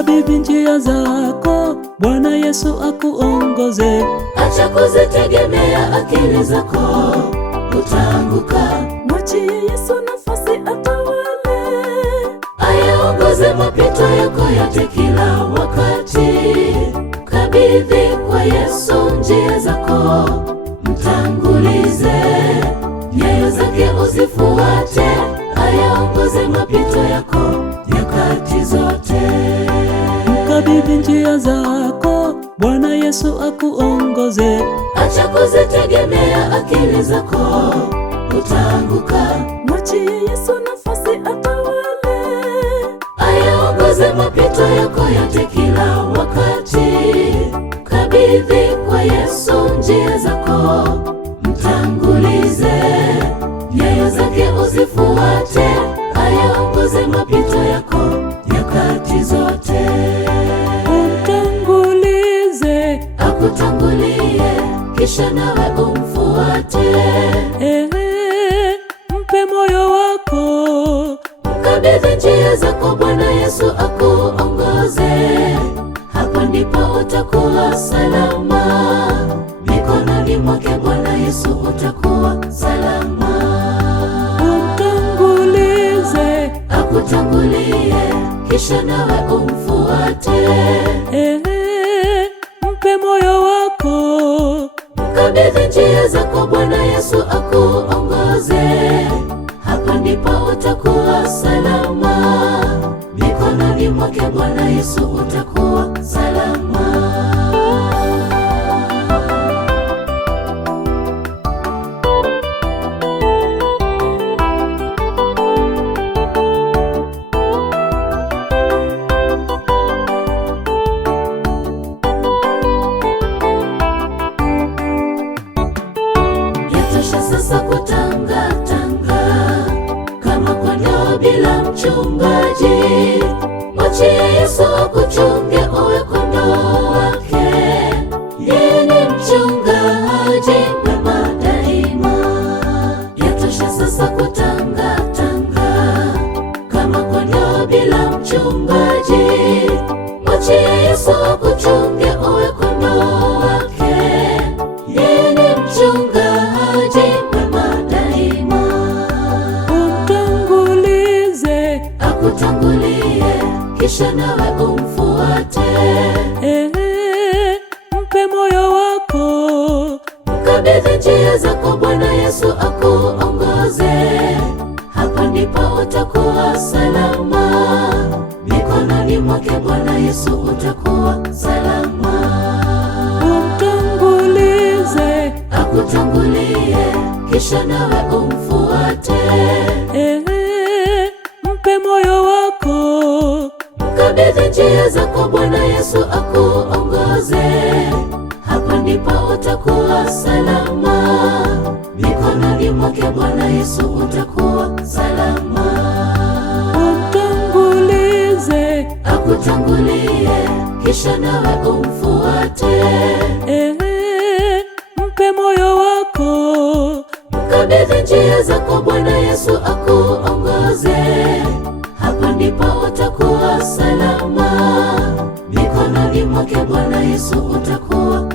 Mkabidhi njia zako, Bwana Yesu akuongoze. Acha kuzitegemea akili zako, utaanguka. Mwachie Yesu nafasi atawale, ayaongoze mapito yako yote kila wakati. Kabidhi kwa Yesu njia zako, mtangulize, nyayo zake uzifuate, ayaongoze mapito yako nyakati zote. Mkabidhi njia zako, Bwana Yesu akuongoze. Acha kuzitegemea akili zako, utaanguka. Mwachie Yesu nafasi atawale, ayaongoze mapito yako yote kila wakati. Kabidhi kwa Yesu njia zako, mtangulize, nyayo zake uzifuate, ayaongoze mapito yako nyakati zote. umtangulize, Akutangulie, kisha nawe umfuate. mpe moyo wako, Mkabidhi njia zako, Bwana Yesu akuongoze. Hapo ndipo utakuwa salama, mikononi mwake Bwana Yesu utakuwa salama. umtangulize, Akutangulie, kisha nawe umfuate. mpe moyo wako, Mkabidhi njia zako, Bwana Yesu akuongoze. Hapo ndipo utakuwa salama, mikononi mwake Bwana Yesu utakuwa salama. Yatosha sasa kutangatanga kama kondoo bila mchungaji. Mwachie Yesu akuchunge, uwe kondoo wake. Yeye ni mchungaji mwema daima. Yatosha sasa kutangatanga kama kondoo bila mchungaji. Mwachie Yesu akuchunge, uwe kondoo wake. Yeye ni mchungaji mwema daima. umtangulize, Akutangulie, kisha nawe umfuate. mpe moyo wako, Mkabidhi njia zako, Bwana Yesu akuongoze. Hapo ndipo utakuwa salama, mikononi mwake Bwana Yesu utakuwa salama. umtangulize, Akutangulie, kisha nawe umfuate. mpe moyo wako, Mkabidhi njia zako, Bwana Yesu akuongoze. Hapo ndipo utakuwa salama, mikononi mwake Bwana Yesu utakuwa salama. umtangulize, Akutangulie, kisha nawe umfuate. mpe moyo wako, Mkabidhi njia zako, Bwana Yesu akuongoze. Hapo ndipo utakuwa salama, mikononi mwake Bwana Yesu utakuwa